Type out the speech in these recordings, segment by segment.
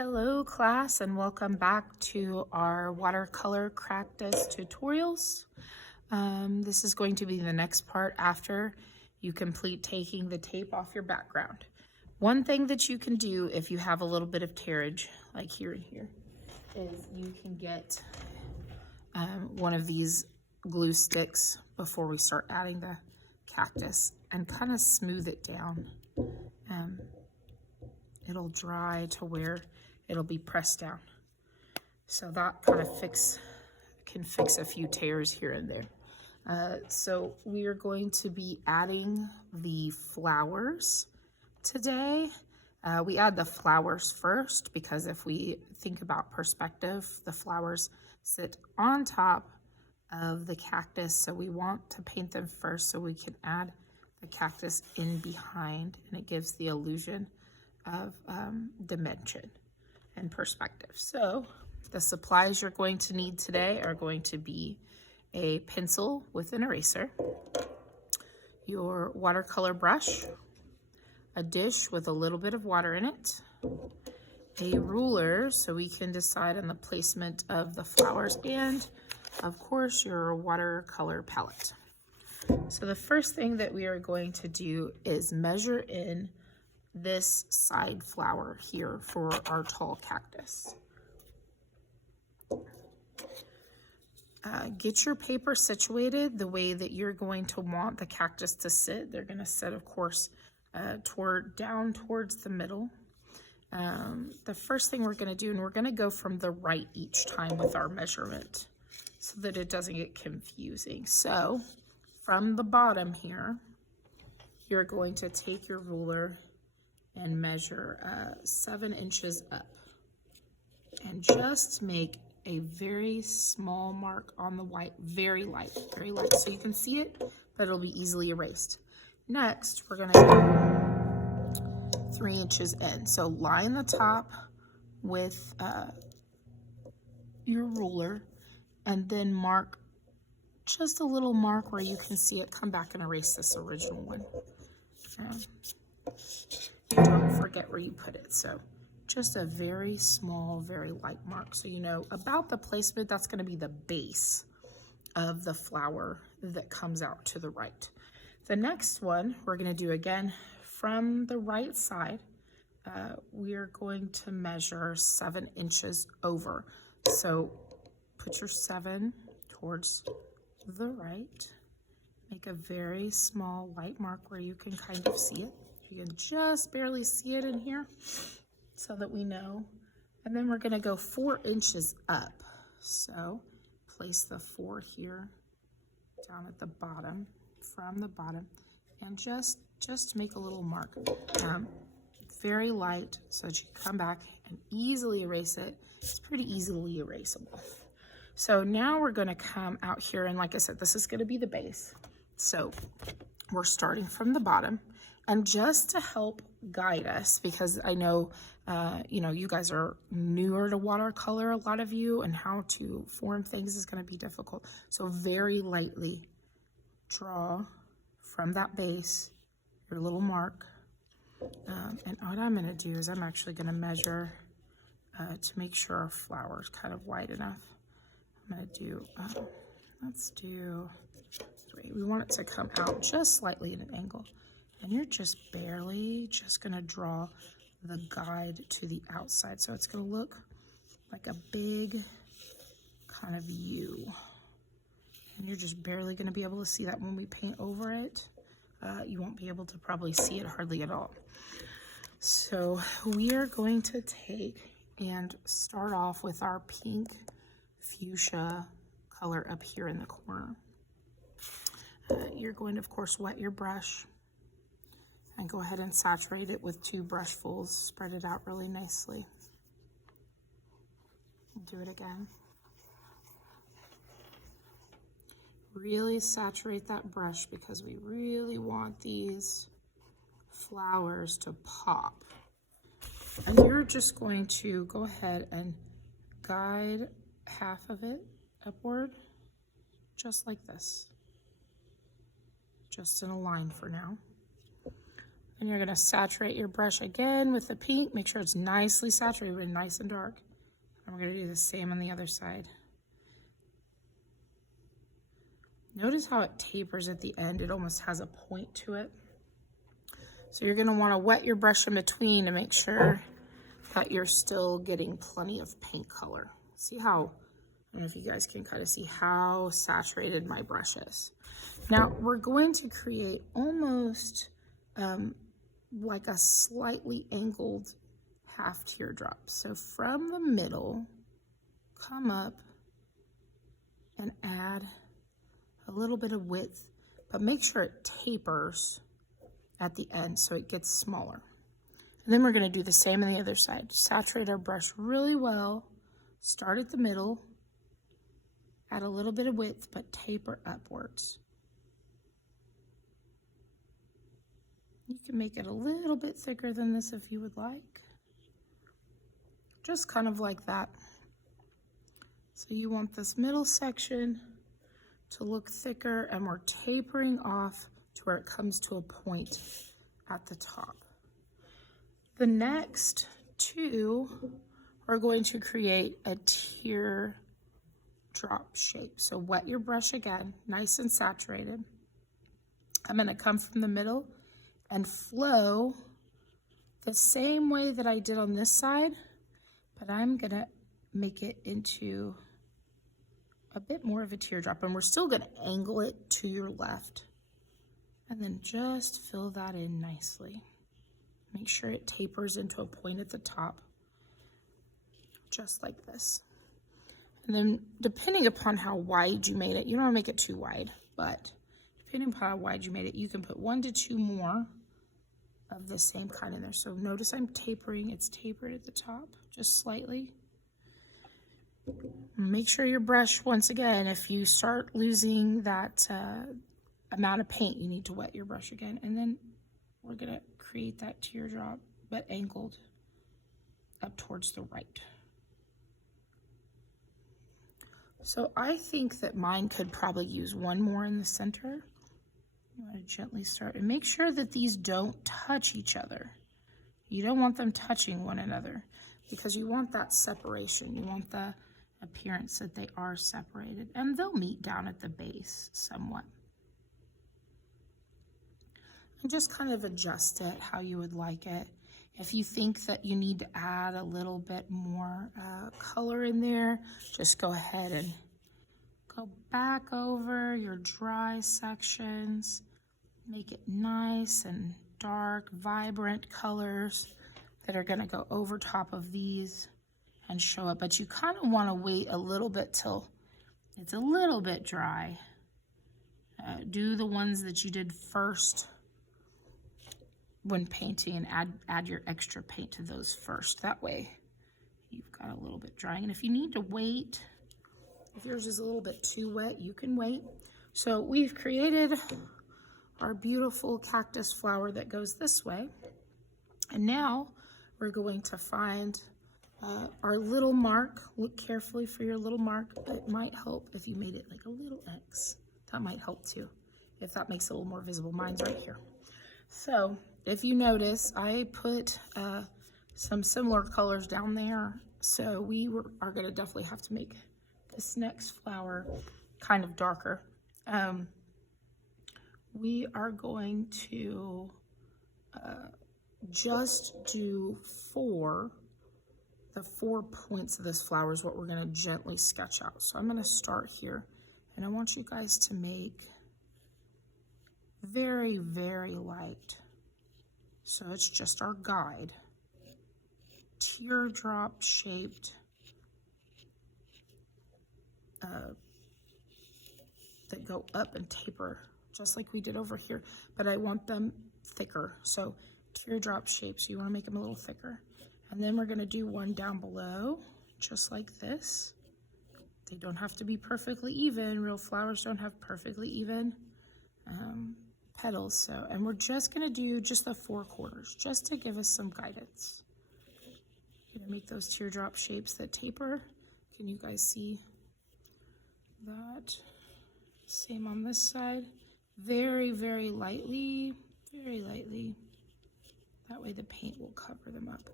Hello class, and welcome back to our watercolor Cactus tutorials. This is going to be the next part after you complete taking the tape off your background. One thing that you can do if you have a little bit of tearage, like here and here, is you can get one of these glue sticks before we start adding the cactus and kind of smooth it down. It'll dry to where it'll be pressed down. So that kind of can fix a few tears here and there. So we are going to be adding the flowers today. We add the flowers first because if we think about perspective, the flowers sit on top of the cactus. So we want to paint them first so we can add the cactus in behind, and it gives the illusion of dimension and perspective. So the supplies you're going to need today are going to be a pencil with an eraser, your watercolor brush, a dish with a little bit of water in it, a ruler so we can decide on the placement of the flowers, and of course your watercolor palette. So the first thing that we are going to do is measure in this side flower here for our tall cactus. Get your paper situated the way that you're going to want the cactus to sit. They're going to sit, of course, down towards the middle. The first thing we're going to do, and we're going to go from the right each time with our measurement so that it doesn't get confusing. So from the bottom here, you're going to take your ruler and measure 7 inches up, and just make a very small mark on the white, very light, so you can see it, but it'll be easily erased. Next, we're gonna do 3 inches in. So line the top with your ruler, and then mark just a little mark where you can see it. Come back and erase this original one. Don't forget where you put it. So just a very small, very light mark. So you know about the placement. That's going to be the base of the flower that comes out to the right. The next one we're going to do again from the right side. We are going to measure 7 inches over. So put your 7 towards the right. Make a very small light mark where you can kind of see it. You can just barely see it in here so that we know. And then we're gonna go 4 inches up. So place the 4 here down at the bottom, from the bottom, and just make a little mark. Very light so that you can come back and easily erase it. It's pretty easily erasable. So now we're gonna come out here, and like I said, this is gonna be the base. So we're starting from the bottom. And just to help guide us, because I know, you guys are newer to watercolor, a lot of you, and how to form things is going to be difficult. So very lightly draw from that base your little mark. And what I'm going to do is I'm actually going to measure to make sure our flower is kind of wide enough. I'm going to do, let's do 3. We want it to come out just slightly at an angle. And you're just gonna draw the guide to the outside. So it's gonna look like a big kind of U. And you're just barely gonna be able to see that when we paint over it. You won't be able to probably see it hardly at all. So we are going to take and start off with our pink fuchsia color up here in the corner. You're going to, of course, wet your brush and go ahead and saturate it with 2 brushfuls. Spread it out really nicely. Do it again. Really saturate that brush because we really want these flowers to pop. And you're just going to go ahead and guide half of it upward, just like this. Just in a line for now. And you're gonna saturate your brush again with the pink. Make sure it's nicely saturated and nice and dark. And we're gonna do the same on the other side. Notice how it tapers at the end. It almost has a point to it. So you're gonna wanna wet your brush in between to make sure that you're still getting plenty of paint color. See how, I don't know if you guys can kind of see how saturated my brush is. Now we're going to create almost like a slightly angled half teardrop. So from the middle, come up and add a little bit of width, but make sure it tapers at the end so it gets smaller. And then we're gonna do the same on the other side. Saturate our brush really well, start at the middle, add a little bit of width, but taper upwards. You can make it a little bit thicker than this if you would like. Just kind of like that. So you want this middle section to look thicker, and we're tapering off to where it comes to a point at the top. The next two are going to create a teardrop shape. So wet your brush again, nice and saturated. I'm gonna come from the middle and flow the same way that I did on this side, but I'm gonna make it into a bit more of a teardrop, and we're still gonna angle it to your left. And then just fill that in nicely. Make sure it tapers into a point at the top, just like this. And then depending upon how wide you made it, you don't wanna make it too wide, but depending upon how wide you made it, you can put 1 to 2 more of the same kind in there. So notice I'm tapering, it's tapered at the top, just slightly. Make sure your brush, once again, if you start losing that amount of paint, you need to wet your brush again. And then we're gonna create that teardrop, but angled up towards the right. So I think that mine could probably use 1 more in the center. You want to gently start, and make sure that these don't touch each other. You don't want them touching one another because you want that separation. You want the appearance that they are separated, and they'll meet down at the base somewhat. And just kind of adjust it how you would like it. If you think that you need to add a little bit more color in there, just go ahead and go back over your dry sections. Make it nice and dark, vibrant colors that are gonna go over top of these and show up. But you kind of wanna wait a little bit till it's a little bit dry. Do the ones that you did first when painting, and add your extra paint to those first. That way you've got a little bit drying. And if you need to wait, if yours is a little bit too wet, you can wait. So we've created our beautiful cactus flower that goes this way. And now we're going to find our little mark. Look carefully for your little mark. It might help if you made it like a little X. That might help too, if that makes it a little more visible. Mine's right here. So if you notice, I put some similar colors down there. So we are gonna definitely have to make this next flower kind of darker. We are going to just do the 4 points of this flower is what we're gonna gently sketch out. So I'm gonna start here, and I want you guys to make very, very light. So it's just our guide. Teardrop shaped that go up and taper, just like we did over here, but I want them thicker. So teardrop shapes, you wanna make them a little thicker. And then we're gonna do one down below, just like this. They don't have to be perfectly even. Real flowers don't have perfectly even petals. So, and we're just gonna do just the 4 corners, just to give us some guidance. Gonna make those teardrop shapes that taper. Can you guys see that? Same on this side. Very, very lightly, very lightly. That way the paint will cover them up.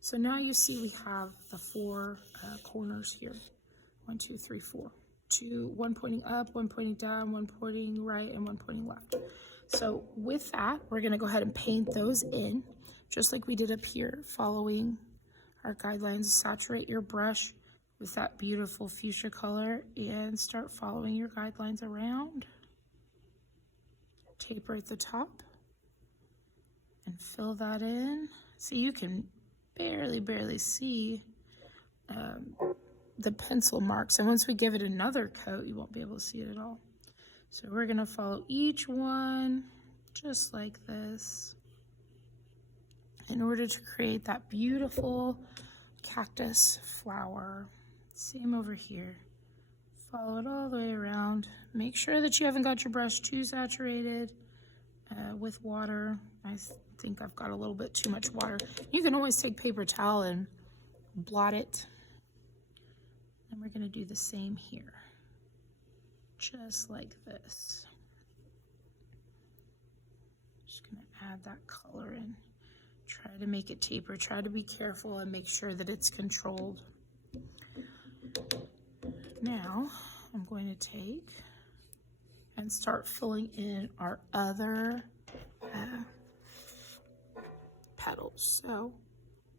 So now you see we have the 4 corners here. 1, 2, 3, 4. 2, 1 pointing up, 1 pointing down, 1 pointing right, and 1 pointing left. So with that, we're gonna go ahead and paint those in, just like we did up here, following our guidelines. Saturate your brush with that beautiful fuchsia color and start following your guidelines around. Taper at the top and fill that in. See, you can barely see the pencil marks, and once we give it another coat, you won't be able to see it at all. So we're gonna follow each one just like this in order to create that beautiful cactus flower. Same over here. Follow it all the way around. Make sure that you haven't got your brush too saturated with water. I think I've got a little bit too much water. You can always take paper towel and blot it. And we're gonna do the same here. Just like this. Just gonna add that color in. Try to make it taper. Try to be careful and make sure that it's controlled. Now, I'm going to take and start filling in our other petals. So,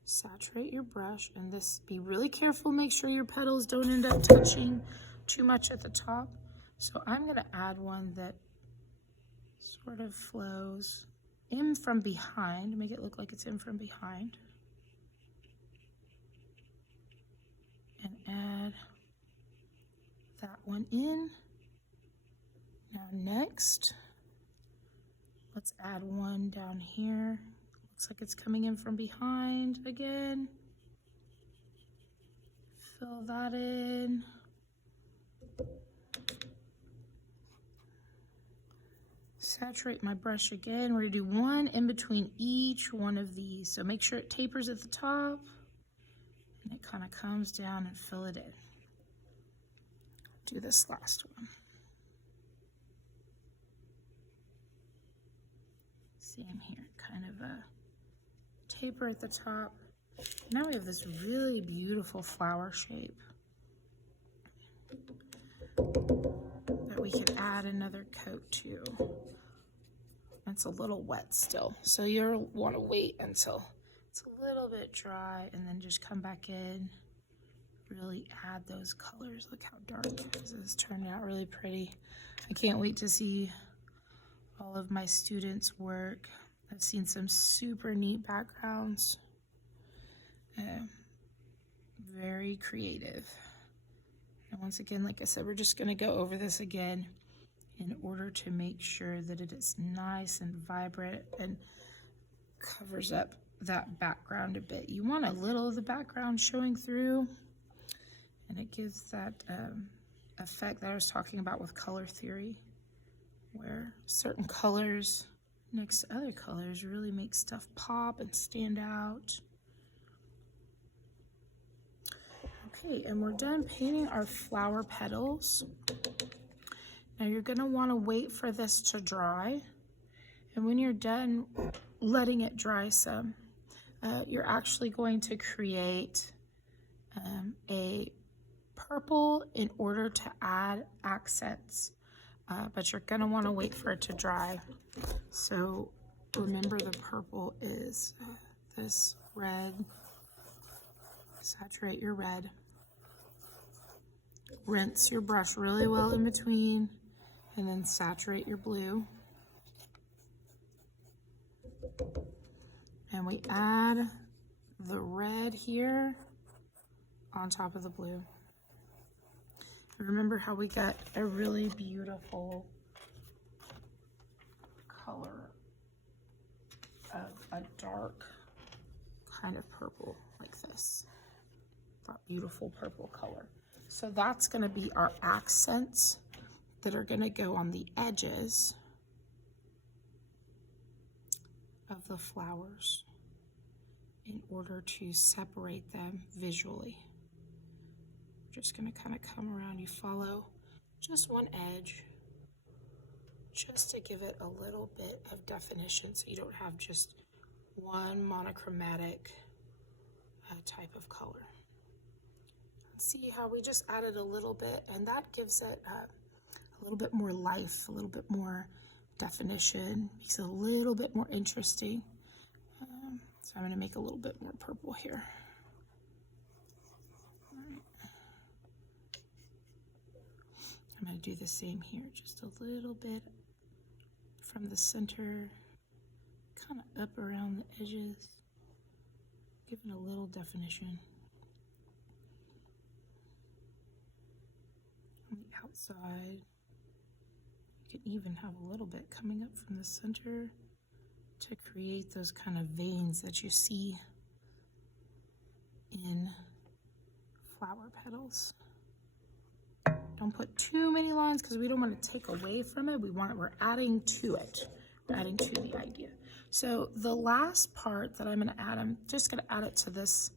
saturate your brush, and this, be really careful, make sure your petals don't end up touching too much at the top. So I'm gonna add one that sort of flows in from behind, make it look like it's in from behind. And add that one in. Now next, let's add one down here. Looks like it's coming in from behind again. Fill that in. Saturate my brush again. We're gonna do one in between each one of these. So make sure it tapers at the top and it kind of comes down, and fill it in. Do this last one. Same here, kind of a taper at the top. Now we have this really beautiful flower shape that we can add another coat to. It's a little wet still, so you'll want to wait until it's a little bit dry and then just come back in, really add those colors. Look how dark this has turned out, really pretty. I can't wait to see all of my students' work. I've seen some super neat backgrounds, very creative. And once again, like I said, we're just gonna go over this again in order to make sure that it is nice and vibrant and covers up that background a bit. You want a little of the background showing through, and it gives that effect that I was talking about with color theory, where certain colors next to other colors really make stuff pop and stand out. Okay, and we're done painting our flower petals. Now you're gonna wanna wait for this to dry. And when you're done letting it dry some, you're actually going to create a purple in order to add accents. But you're gonna wanna wait for it to dry. So remember, the purple is this red. Saturate your red. Rinse your brush really well in between, and then saturate your blue. And we add the red here on top of the blue. Remember how we got a really beautiful color of a dark kind of purple like this. That beautiful purple color. So that's going to be our accents that are going to go on the edges of the flowers in order to separate them visually. Just going to kind of come around. You follow just one edge just to give it a little bit of definition, so you don't have just one monochromatic type of color. See how we just added a little bit, and that gives it a little bit more life, a little bit more definition, makes it a little bit more interesting. So I'm going to make a little bit more purple here. I'm going to do the same here, just a little bit from the center, kind of up around the edges, giving a little definition. On the outside, you can even have a little bit coming up from the center to create those kind of veins that you see in flower petals. Don't put too many lines because we don't want to take away from it. We're adding to it. We're adding to the idea. So the last part that I'm going to add, I'm just going to add it to this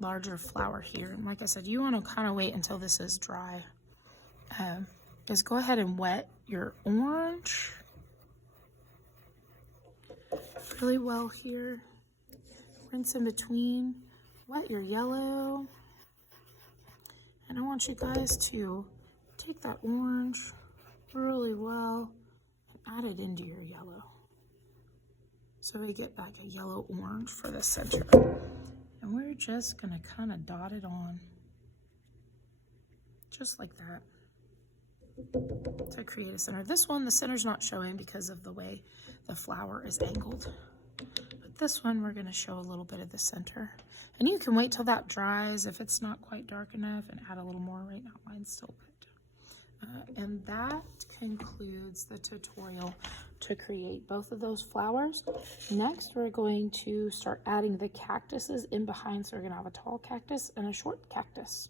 larger flower here. And like I said, you want to kind of wait until this is dry. Is go ahead and wet your orange really well here. Rinse in between. Wet your yellow. And I want you guys to take that orange really well and add it into your yellow. So we get like a yellow orange for the center. And we're just gonna kind of dot it on. Just like that. To create a center. This one, the center's not showing because of the way the flower is angled. But this one, we're gonna show a little bit of the center. And you can wait till that dries if it's not quite dark enough and add a little more. Right now, mine's still wet. And that concludes the tutorial to create both of those flowers. Next, we're going to start adding the cactuses in behind. So we're gonna have a tall cactus and a short cactus.